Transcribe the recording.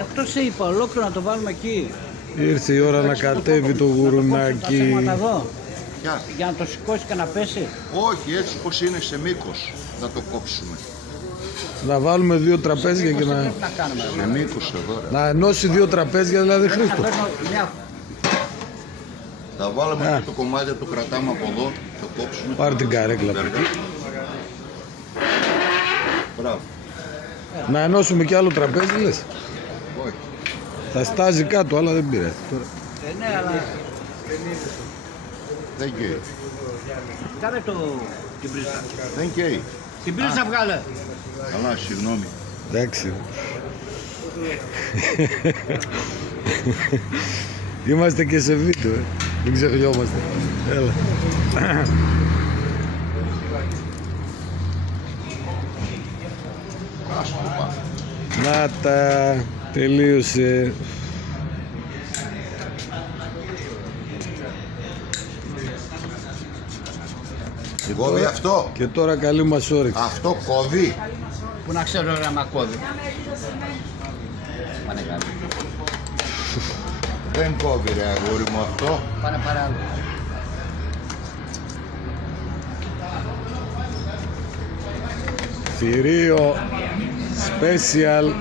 Αυτό σε είπα, ολόκληρο να το βάλουμε εκεί. Ήρθε η ώρα να κατέβει το γουρουνάκι. Για να το σηκώσει και να πέσει. Όχι, έτσι πως είναι σε μήκος να το κόψουμε. Να βάλουμε 2 τραπέζια και να... Σε μήκος εδώ ρε. Να ενώσει 2 τραπέζια δηλαδή, Χρήστο. Θα βάλουμε και το κομμάτι, το κρατάμε από εδώ, το κόψουμε. Πάρε την καρέκλα. Μπράβο. Να ενώσουμε κι άλλο τραπέζι, λες. Όχι. Θα στάζει κάτω, αλλά δεν πειράζει. Ναι, αλλά... Δεν καίει. Κάνε την πρίζα. Δεν καίει. Την πρίζα βγάλε. Καλά, συγγνώμη. Εντάξει. Είμαστε και σε βίντεο, μην ξεχνιόμαστε. Έλα. Να τα, τελείωσε. Κόβει αυτό. Και τώρα καλή μας όρεξη. Αυτό κόβει. Πού να ξέρω ρε άμα κόβει. Πάνε κάτω. Δεν κόβει ρε αγόρι μου αυτό. Πάνε παράλληλα. Θηρίο Special